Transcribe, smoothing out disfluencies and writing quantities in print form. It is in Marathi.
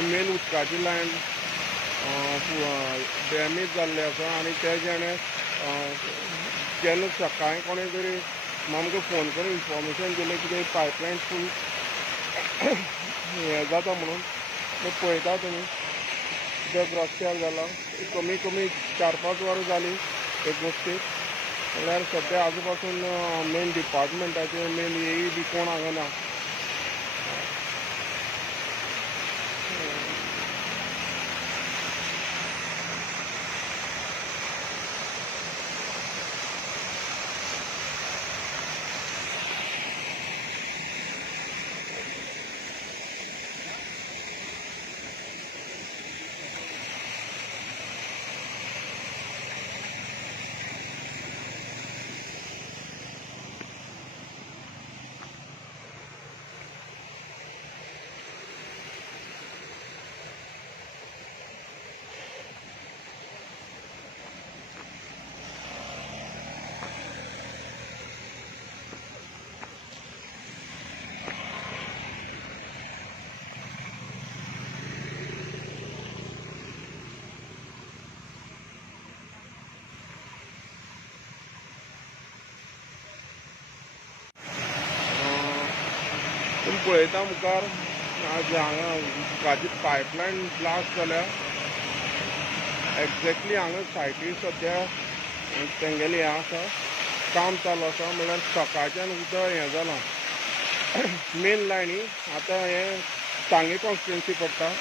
मेन उदकाची लायन डॅमेज जाल्लें आसा आनी ते जेणे जेन्ना सकाळीं कोणें तरी आमकां फोन करून इन्फॉर्मेशन दिलें की पायपलायन फूल हें जाता म्हणून पळयता तुमी उदक रस्त्यार जालां कमी कमी 4-5 वरां जालीं एक गोश्टीक म्हळ्यार सद्या आजू पासून मेन डिपार्टमेंटाचे मेन येई बी कोण हांगा ना तुमी पळयता मुखार आज हांगा उदकाची पायपलायन ब्लास्ट जाल्या एक्झॅक्टली हांगा सायटीर सद्या तेंगेलें हें आसा काम चालू आसा म्हळ्यार सकाळच्यान उदक हें जालां मेन लायनी आतां हें सांगे कॉन्स्टिट्युन्सी पडटा